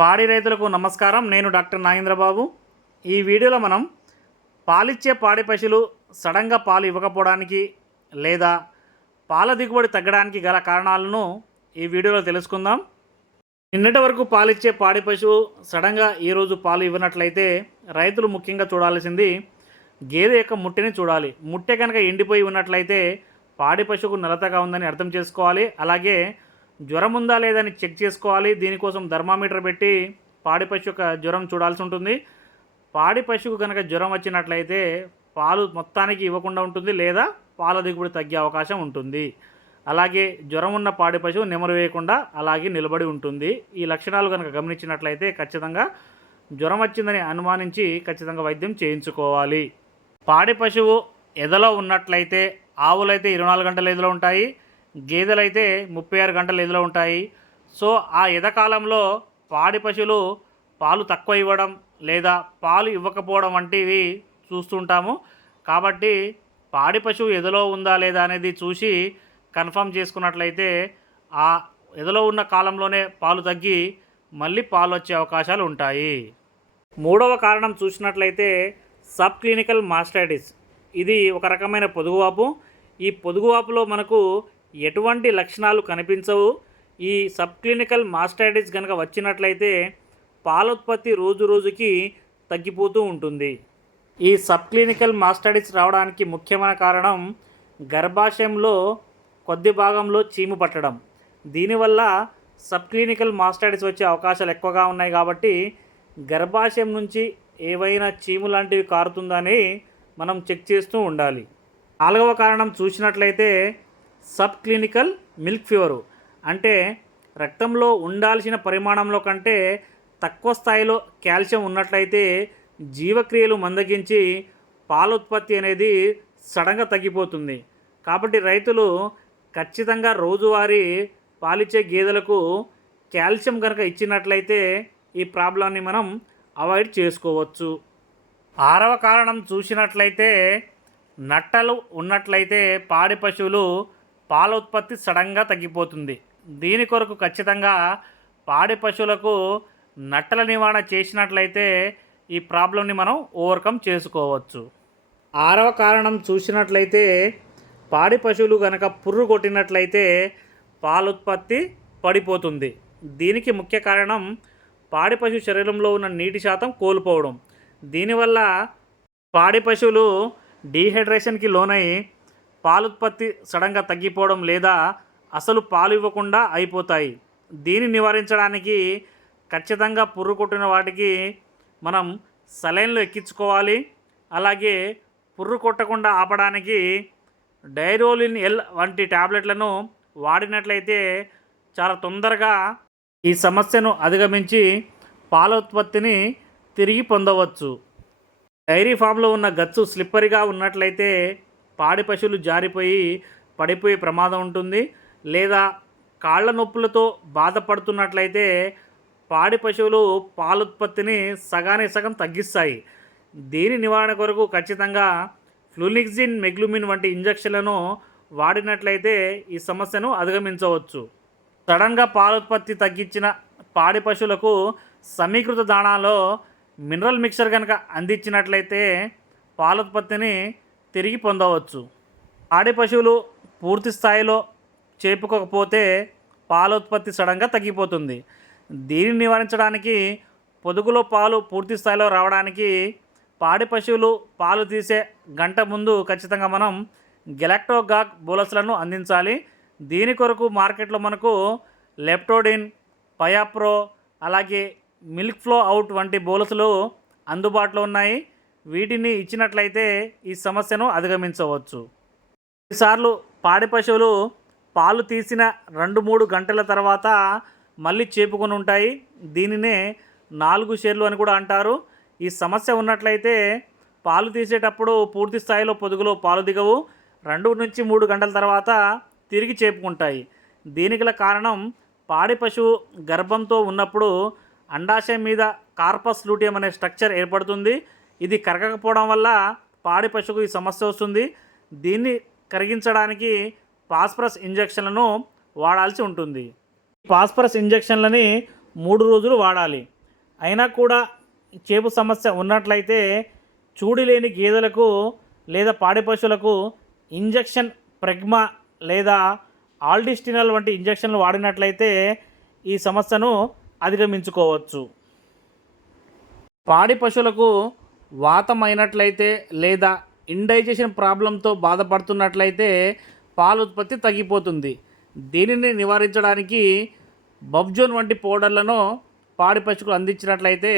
పాడి రైతులకు నమస్కారం. నేను డాక్టర్ నాగేంద్రబాబు. ఈ వీడియోలో మనం పాలిచ్చే పాడి పశువులు సడన్గా పాలు ఇవ్వకపోవడానికి లేదా పాల దిగుబడి తగ్గడానికి గల కారణాలను ఈ వీడియోలో తెలుసుకుందాం. నిన్నటి వరకు పాలిచ్చే పాడి పశువు సడన్గా ఈరోజు పాలు ఇవ్వనట్లయితే రైతులు ముఖ్యంగా చూడాల్సింది గేదె యొక్క ముట్టెని చూడాలి. ముట్టె కనుక ఎండిపోయి ఉన్నట్లయితే పాడి పశువుకు నలతగా ఉందని అర్థం చేసుకోవాలి. అలాగే జ్వరం ఉందా లేదని చెక్ చేసుకోవాలి. దీనికోసం థర్మామీటర్ పెట్టి పాడి పశువు యొక్క జ్వరం చూడాల్సి ఉంటుంది. పాడి పశువుకు కనుక జ్వరం వచ్చినట్లయితే పాలు మొత్తానికి ఇవ్వకుండా ఉంటుంది లేదా పాల దిగుబడి తగ్గే అవకాశం ఉంటుంది. అలాగే జ్వరం ఉన్న పాడి పశువు నెమరు వేయకుండా అలాగే నిలబడి ఉంటుంది. ఈ లక్షణాలు కనుక గమనించినట్లయితే ఖచ్చితంగా జ్వరం వచ్చిందని అనుమానించి ఖచ్చితంగా వైద్యం చేయించుకోవాలి. పాడి పశువు ఎదలో ఉన్నట్లయితే ఆవులైతే ఇరవై నాలుగు గంటల ఎదులో ఉంటాయి. గేదెలైతే ముప్పై ఆరు గంటలు ఎదులో ఉంటాయి. సో ఆ ఎదకాలంలో పాడి పశువులు పాలు తక్కువ ఇవ్వడం లేదా పాలు ఇవ్వకపోవడం వంటివి చూస్తుంటాము కాబట్టి పాడి పశువు ఎదలో ఉందా లేదా అనేది చూసి కన్ఫర్మ్ చేసుకున్నట్లయితే ఆ ఎదలో ఉన్న కాలంలోనే పాలు తగ్గి మళ్ళీ పాలు వచ్చే అవకాశాలు ఉంటాయి. మూడవ కారణం చూసినట్లయితే సబ్ క్లినికల్ మాస్టైటిస్. ఇది ఒక రకమైన పొదుగువాపు ఈ పొదుగువాపులో మనకు ఎటువంటి లక్షణాలు కనిపించవు. ఈ సబ్ క్లినికల్ మాస్టైటిస్ కనుక వచ్చినట్లయితే పాలోత్పత్తి రోజు రోజుకి తగ్గిపోతూ ఉంటుంది. ఈ సబ్ క్లినికల్ మాస్టైటిస్ రావడానికి ముఖ్యమైన కారణం గర్భాశయంలో కొద్ది భాగంలో చీము పట్టడం. దీనివల్ల సబ్ క్లినికల్ మాస్టైటిస్ వచ్చే అవకాశాలు ఎక్కువగా ఉన్నాయి కాబట్టి గర్భాశయం నుంచి ఏవైనా చీము లాంటివి కారుతుందని మనం చెక్ చేస్తూ ఉండాలి. నాలుగవ కారణం చూసినట్లయితే సబ్ క్లినికల్ మిల్క్ ఫీవరు. అంటే రక్తంలో ఉండాల్సిన పరిమాణంలో కంటే తక్కువ స్థాయిలో కాల్షియం ఉన్నట్లయితే జీవక్రియలు మందగించి పాలోత్పత్తి అనేది సడన్గా తగ్గిపోతుంది. కాబట్టి రైతులు ఖచ్చితంగా రోజువారీ పాలిచ్చే గేదెలకు కాల్షియం కనుక ఇచ్చినట్లయితే ఈ ప్రాబ్లాన్ని మనం అవాయిడ్ చేసుకోవచ్చు. ఆరవ కారణం చూసినట్లయితే నట్టలు ఉన్నట్లయితే పాడి పశువులు పాల ఉత్పత్తి సడన్గా తగ్గిపోతుంది. దీని కొరకు ఖచ్చితంగా పాడి పశువులకు నట్టల నివారణ చేసినట్లయితే ఈ ప్రాబ్లంని మనం ఓవర్కమ్ చేసుకోవచ్చు. ఆరవ కారణం చూసినట్లయితే పాడి పశువులు కనుక పుర్రు కొట్టినట్లయితే పాలుత్పత్తి పడిపోతుంది. దీనికి ముఖ్య కారణం పాడి పశువు శరీరంలో ఉన్న నీటి శాతం కోల్పోవడం. దీనివల్ల పాడి పశువులు డీహైడ్రేషన్కి లోనై పాలుత్పత్తి సడన్గా తగ్గిపోవడం లేదా అసలు పాలు ఇవ్వకుండా అయిపోతాయి. దీన్ని నివారించడానికి ఖచ్చితంగా పుర్రు కొట్టిన వాటికి మనం సలైన్లు ఎక్కించుకోవాలి. అలాగే పుర్రు కొట్టకుండా ఆపడానికి డైరోలిన్ ఎల్ వంటి ట్యాబ్లెట్లను వాడినట్లయితే చాలా తొందరగా ఈ సమస్యను అధిగమించి పాల ఉత్పత్తిని తిరిగి పొందవచ్చు. డైరీ ఫామ్లో ఉన్న గచ్చు స్లిప్పరిగా ఉన్నట్లయితే పాడి పశువులు జారిపోయి పడిపోయే ప్రమాదం ఉంటుంది. లేదా కాళ్ళ నొప్పులతో బాధపడుతున్నట్లయితే పాడి పశువులు పాలుత్పత్తిని సగానికి సగం తగ్గిస్తాయి. దీని నివారణ కొరకు ఖచ్చితంగా ఫ్లూనిక్జిన్ మెగ్లుమిన్ వంటి ఇంజక్షన్లను వాడినట్లయితే ఈ సమస్యను అధిగమించవచ్చు. సడన్గా పాలుత్పత్తి తగ్గించిన పాడి పశువులకు సమీకృత దాణాలో మినరల్ మిక్చర్ కనుక అందించినట్లయితే పాలుత్పత్తిని తిరిగి పొందవచ్చు. పాడి పశువులు పూర్తి స్థాయిలో చేపుకోకపోతే పాల ఉత్పత్తి సడన్గా తగ్గిపోతుంది. దీనిని నివారించడానికి పొదుగులో పాలు పూర్తి స్థాయిలో రావడానికి పాడి పశువులు పాలు తీసే గంట ముందు ఖచ్చితంగా మనం గెలాక్టోగాక్ బోలస్లను అందించాలి. దీని కొరకు మార్కెట్లో మనకు లెప్టోడిన్ పయాప్రో అలాగే మిల్క్ ఫ్లో అవుట్ వంటి బోలసులు అందుబాటులో ఉన్నాయి. వీటిని ఇచ్చినట్లయితే ఈ సమస్యను అధిగమించవచ్చు. కొన్నిసార్లు పాడి పశువులు పాలు తీసిన రెండు మూడు గంటల తర్వాత మళ్ళీ చేపుకొని ఉంటాయి. దీనినే నాలుగు షేర్లు అని కూడా అంటారు. ఈ సమస్య ఉన్నట్లయితే పాలు తీసేటప్పుడు పూర్తి స్థాయిలో పొదుగులో పాలు దిగవు. రెండు నుంచి మూడు గంటల తర్వాత తిరిగి చేపుకుంటాయి. దీనికి గల కారణం పాడి పశువు గర్భంతో ఉన్నప్పుడు అండాశయం మీద కార్పస్ లూటియం అనే స్ట్రక్చర్ ఏర్పడుతుంది. ఇది కరగకపోవడం వల్ల పాడి పశువుకు ఈ సమస్య వస్తుంది. దీన్ని కరిగించడానికి ఫాస్ఫరస్ ఇంజెక్షన్లను వాడాల్సి ఉంటుంది. ఫాస్ఫరస్ ఇంజెక్షన్లని మూడు రోజులు వాడాలి. అయినా కూడా చేపు సమస్య ఉన్నట్లయితే చూడి లేని గేదెలకు లేదా పాడి పశువులకు ఇంజెక్షన్ ప్రెగ్మా లేదా ఆల్డిస్టినల్ వంటి ఇంజెక్షన్లు వాడినట్లయితే ఈ సమస్యను అధిగమించుకోవచ్చు. పాడి పశువులకు వాతం అయినట్లయితే లేదా ఇండైజెషన్ ప్రాబ్లంతో బాధపడుతున్నట్లయితే పాల ఉత్పత్తి తగ్గిపోతుంది. దీనిని నివారించడానికి బబ్జోన్ వంటి పౌడర్లను పాడి పశువులు అందించినట్లయితే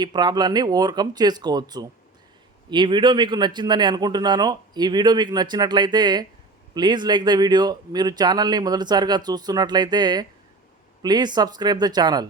ఈ ప్రాబ్లాన్ని ఓవర్కమ్ చేసుకోవచ్చు. ఈ వీడియో మీకు నచ్చిందని అనుకుంటున్నాను. ఈ వీడియో మీకు నచ్చినట్లయితే ప్లీజ్ లైక్ ద వీడియో. మీరు ఛానల్ని మొదటిసారిగా చూస్తున్నట్లయితే ప్లీజ్ సబ్స్క్రైబ్ ద ఛానల్.